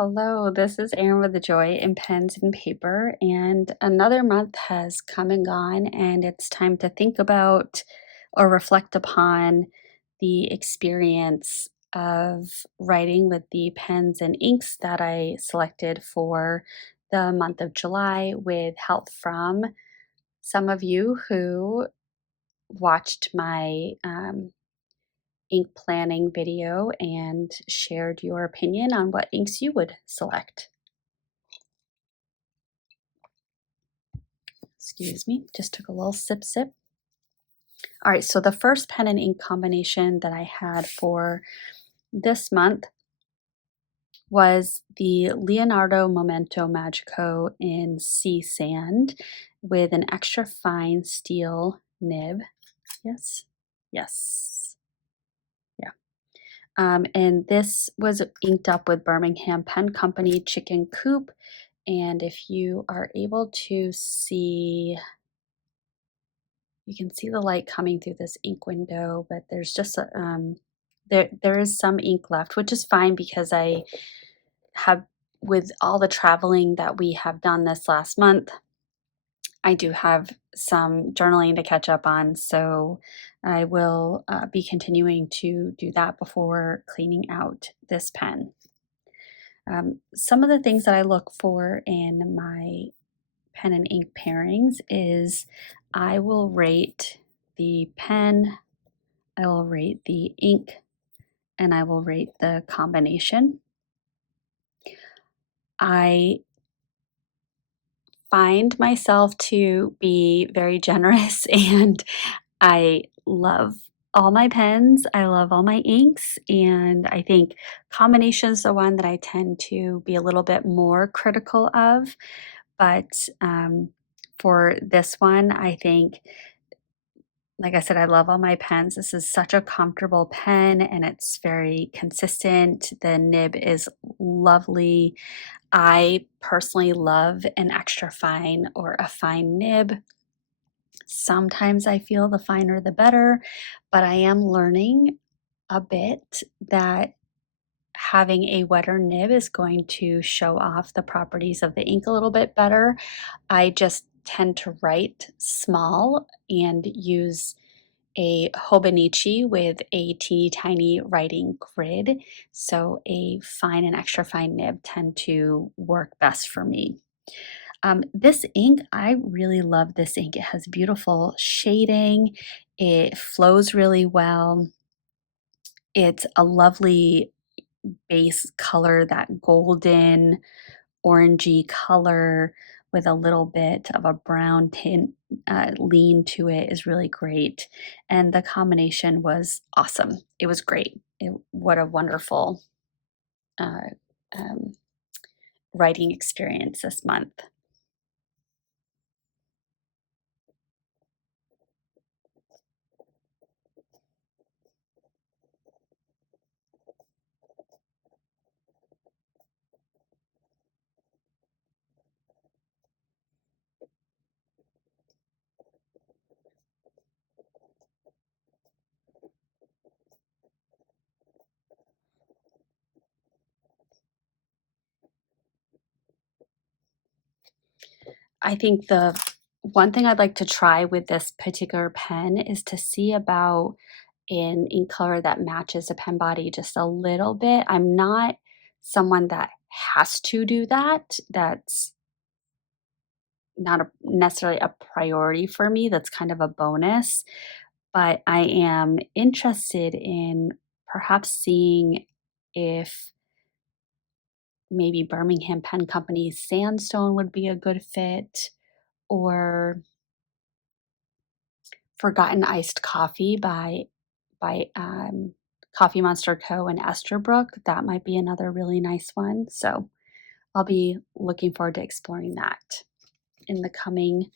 Hello, this is Erin with the Joy in Pens and Paper, and another month has come and gone, and it's time to think about or reflect upon the experience of writing with the pens and inks that I selected for the month of July with help from some of you who watched my ink planning video and shared your opinion on what inks you would select. Excuse me, just took a little sip. All right, so the first pen and ink combination that I had for this month was the Leonardo Momento Magico in Sea Sand with an extra fine steel nib. Yes, yes, yeah. And this was inked up with Birmingham Pen Company Chicken Coop. And if you are able to see, you can see the light coming through this ink window, but there's just there is some ink left, which is fine because I have, with all the traveling that we have done this last month, I do have some journaling to catch up on, so I will be continuing to do that before cleaning out this pen. Some of the things that I look for in my pen and ink pairings is I will rate the pen, I will rate the ink, and I will rate the combination. I find myself to be very generous and I love all my pens. I love all my inks, and I think combination is the one that I tend to be a little bit more critical of. But for this one, I think, like I said, I love all my pens. This is such a comfortable pen and it's very consistent. The nib is lovely. I personally love an extra fine or a fine nib. Sometimes I feel the finer the better, but I am learning a bit that having a wetter nib is going to show off the properties of the ink a little bit better. I just tend to write small and use a Hobonichi with a teeny tiny writing grid, so a fine and extra fine nib tend to work best for me. This ink, I really love this ink. It has beautiful shading, it flows really well. It's a lovely base color, that golden orangey color with a little bit of a brown tint lean to it is really great. And the combination was awesome. It was great. What a wonderful uh, um, writing experience this month. I think the one thing I'd like to try with this particular pen is to see about an ink color that matches the pen body just a little bit. I'm not someone that has to do that. That's not necessarily a priority for me. That's kind of a bonus. But I am interested in perhaps seeing if maybe Birmingham Pen Company's Sandstone would be a good fit, or Forgotten Iced Coffee by Coffee Monster Co. and Esterbrook. That might be another really nice one. So I'll be looking forward to exploring that in the coming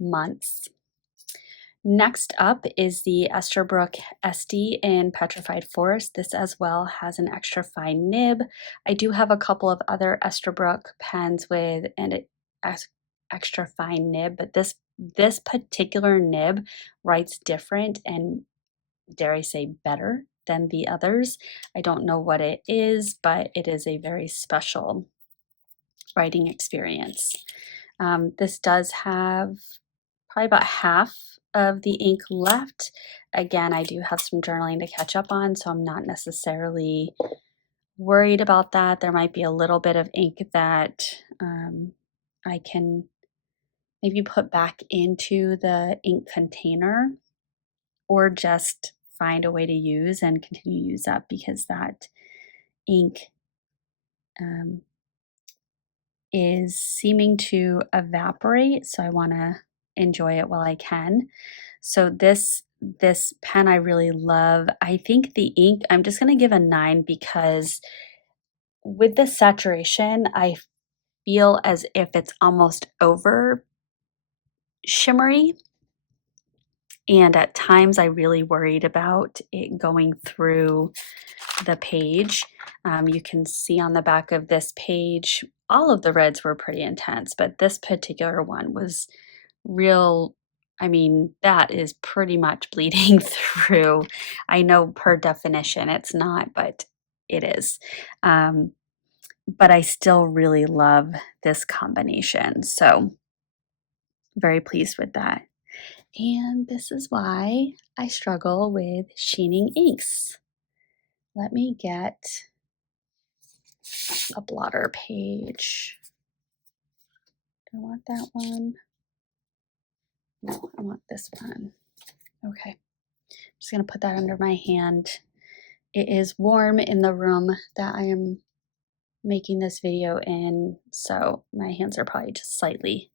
months. Next up is the Esterbrook SD in Petrified Forest. This as well has an extra fine nib. I do have a couple of other Esterbrook pens with an extra fine nib, but this particular nib writes different and, dare I say, better than the others. I don't know what it is, but it is a very special writing experience. This does have probably about half of the ink left. Again, I do have some journaling to catch up on, so I'm not necessarily worried about that. There might be a little bit of ink that I can maybe put back into the ink container or just find a way to use and continue to use up because that ink is seeming to evaporate. So I want to enjoy it while I can. So this pen I really love. I think the ink, I'm just going to give a 9 because with the saturation, I feel as if it's almost over shimmery. And at times I really worried about it going through the page. You can see on the back of this page, all of the reds were pretty intense, but this particular one was real. I mean, that is pretty much bleeding through. I know per definition it's not, but it is. But I still really love this combination. So very pleased with that. And this is why I struggle with sheening inks. Let me get a blotter page. Do I want that one? No, I want this one. Okay. I'm just going to put that under my hand. It is warm in the room that I am making this video in, so my hands are probably just slightly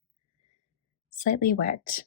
wet.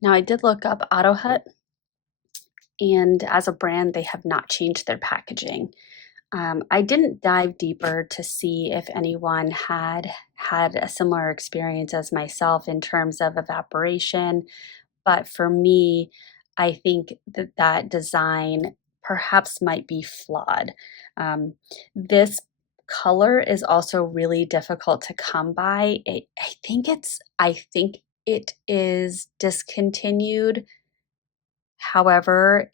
Now I did look up AutoHut, and as a brand, they have not changed their packaging. I didn't dive deeper to see if anyone had had a similar experience as myself in terms of evaporation, but for me, I think that that design perhaps might be flawed. This color is also really difficult to come by. I think it is discontinued. However,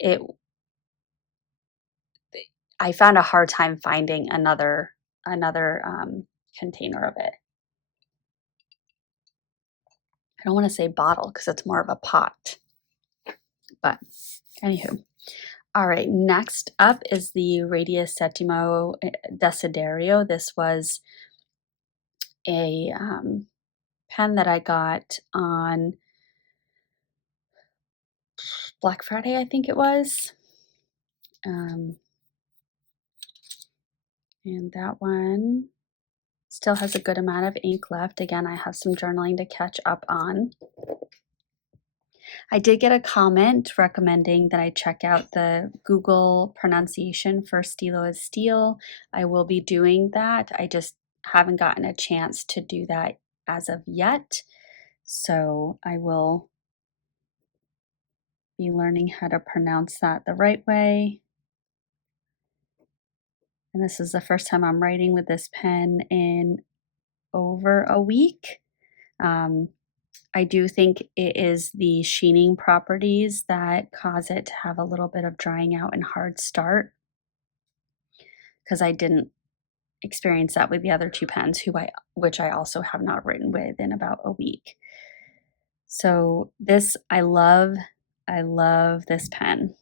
I found a hard time finding another container of it. I don't want to say bottle because it's more of a pot, but anywho. All right, next up is the Radius Settimo Desiderio. This was a pen that I got on Black Friday, I think it was. And that one still has a good amount of ink left. Again, I have some journaling to catch up on. I did get a comment recommending that I check out the Google pronunciation for Stilo is Steel. I will be doing that. I just haven't gotten a chance to do that as of yet. So I will be learning how to pronounce that the right way. And this is the first time I'm writing with this pen in over a week. I do think it is the sheening properties that cause it to have a little bit of drying out and hard start, because I didn't experience that with the other two pens, which I also have not written with in about a week. So this, I love this pen.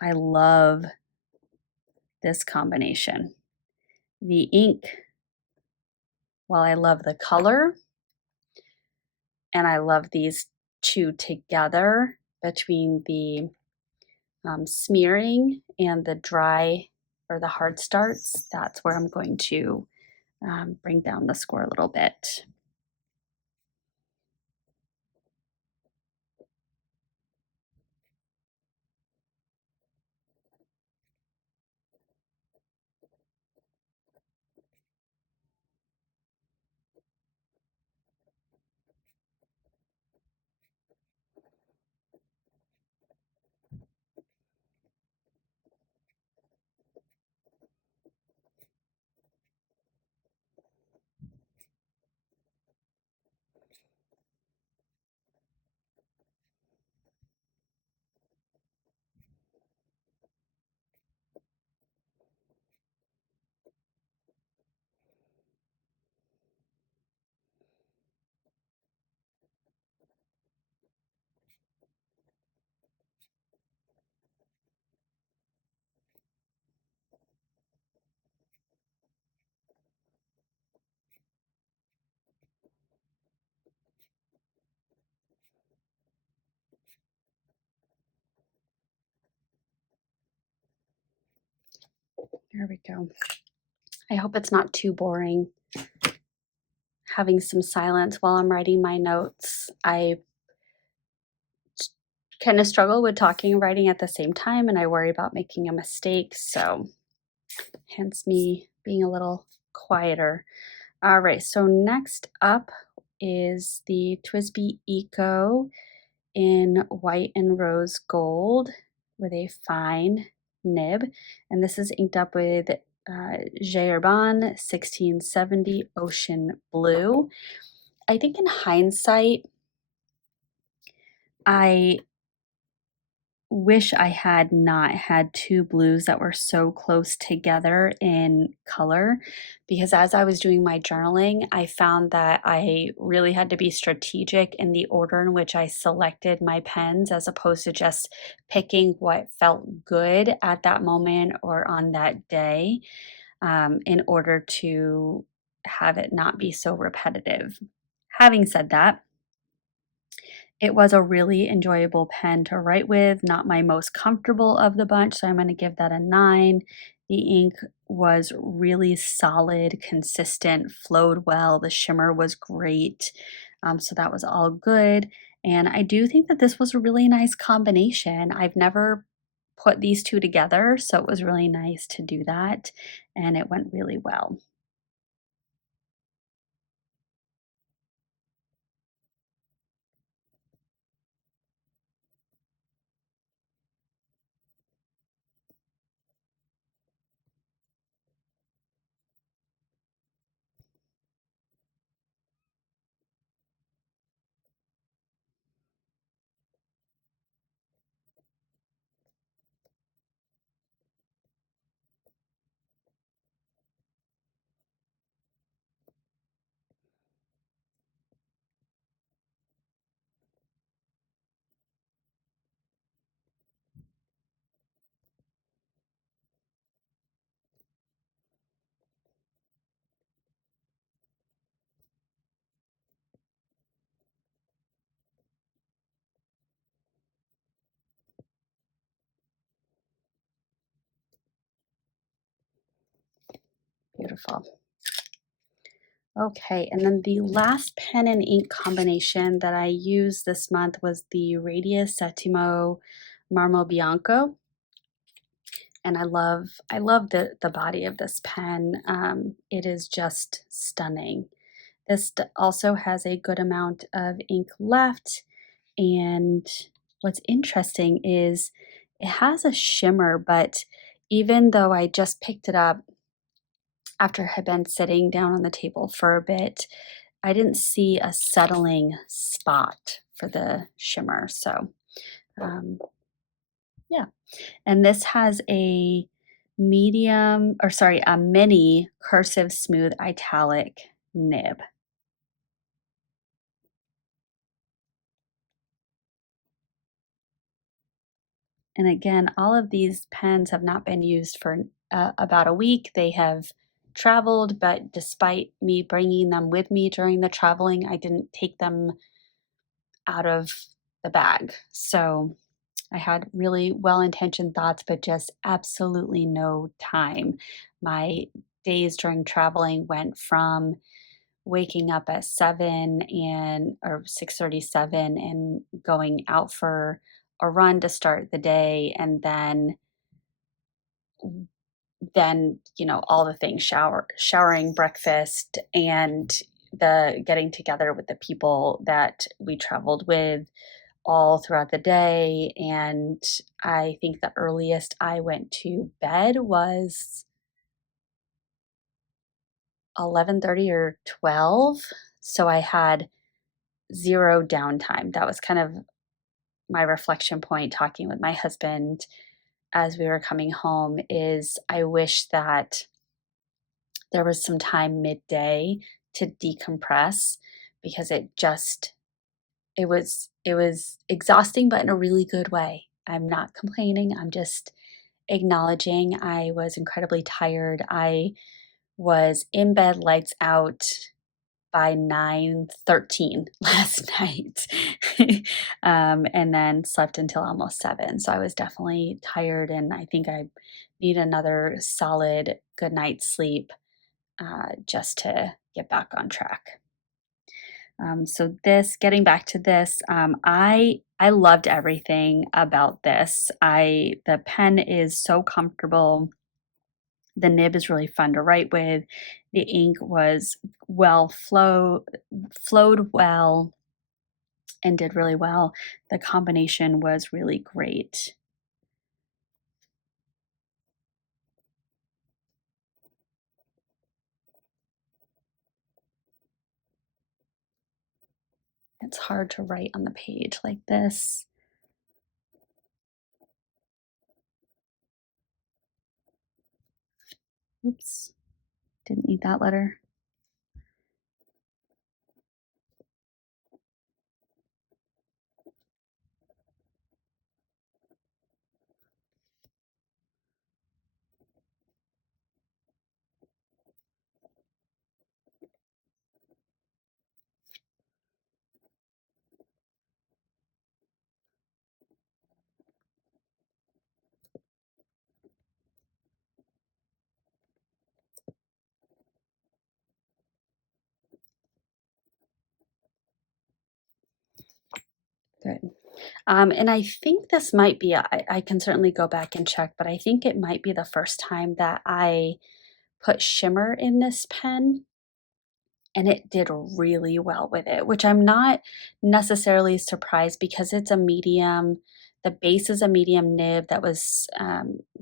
I love this combination. The ink while I love the color and I love these two together between the smearing and the dry or the hard starts, that's where I'm going to bring down the score a little bit. There we go. I hope it's not too boring having some silence while I'm writing my notes. I kind of struggle with talking and writing at the same time, and I worry about making a mistake, so hence me being a little quieter. All right, so next up is the TWSBI Eco in white and rose gold with a fine nib, and this is inked up with J. Urban 1670 Ocean Blue. I think in hindsight, I wish I had not had two blues that were so close together in color, because as I was doing my journaling, I found that I really had to be strategic in the order in which I selected my pens as opposed to just picking what felt good at that moment or on that day, in order to have it not be so repetitive. Having said that, it was a really enjoyable pen to write with, not my most comfortable of the bunch, so I'm going to give that a 9. The ink was really solid, consistent, flowed well, the shimmer was great, so that was all good. And I do think that this was a really nice combination. I've never put these two together, so it was really nice to do that, and it went really well. Beautiful. Okay, and then the last pen and ink combination that I used this month was the Radius Settimo Marmo Bianco, and I love the body of this pen. It is just stunning. This also has a good amount of ink left, and what's interesting is it has a shimmer, but even though I just picked it up after it had been sitting down on the table for a bit, I didn't see a settling spot for the shimmer. So, um, yeah. And this has a a mini cursive smooth italic nib. And again, all of these pens have not been used for about a week. They have traveled, but despite me bringing them with me during the traveling, I didn't take them out of the bag. So I had really well-intentioned thoughts, but just absolutely no time. My days during traveling went from waking up at 7 and or 6:37 and going out for a run to start the day, and then, all the things, showering, breakfast, and the getting together with the people that we traveled with all throughout the day. And I think the earliest I went to bed was 11:30 or 12. So I had zero downtime. That was kind of my reflection point talking with my husband as we were coming home, is I wish that there was some time midday to decompress, because it was exhausting, but in a really good way. I'm not complaining. I'm just acknowledging I was incredibly tired. I was in bed lights out by 9:13 last night. And then slept until almost 7. So I was definitely tired, and I think I need another solid good night's sleep, just to get back on track. So this, getting back to this, I loved everything about this. The pen is so comfortable. The nib is really fun to write with. The ink was flowed well, and did really well. The combination was really great. It's hard to write on the page like this. Oops, didn't need that letter. Good. And I think this might be, I can certainly go back and check, but I think it might be the first time that I put shimmer in this pen, and it did really well with it, which I'm not necessarily surprised, because it's a medium. The base is a medium nib that was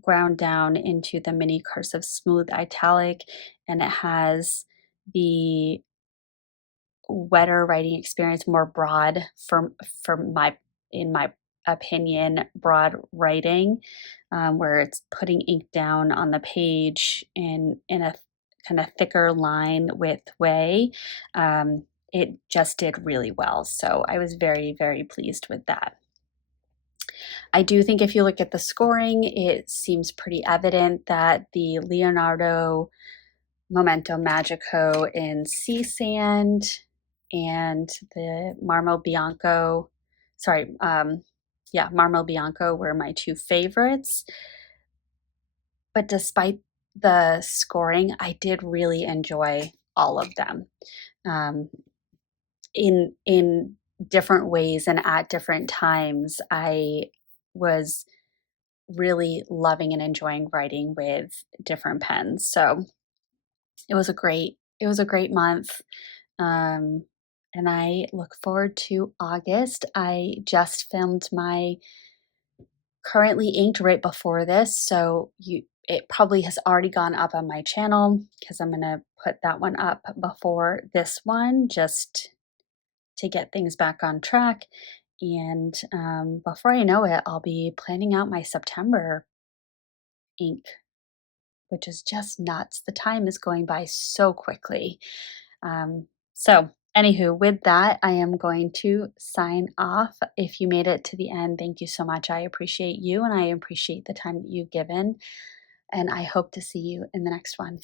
ground down into the mini cursive smooth italic, and it has the wetter writing experience, more broad, for my in my opinion, broad writing, where it's putting ink down on the page in a kind of thicker line width way. It just did really well. So I was very, very pleased with that. I do think if you look at the scoring, it seems pretty evident that the Leonardo Momento Magico in Sea Sand and the Marmo Bianco, sorry, Marmo Bianco were my two favorites. But despite the scoring, I did really enjoy all of them, um, in different ways and at different times. I was really loving and enjoying writing with different pens. So it was a great month. Um, and I look forward to August. I just filmed my currently inked right before this, so it probably has already gone up on my channel, because I'm gonna put that one up before this one, just to get things back on track. And before I know it, I'll be planning out my September ink, which is just nuts. The time is going by so quickly. So, anywho, with that, I am going to sign off. If you made it to the end, thank you so much. I appreciate you, and I appreciate the time that you've given. And I hope to see you in the next one.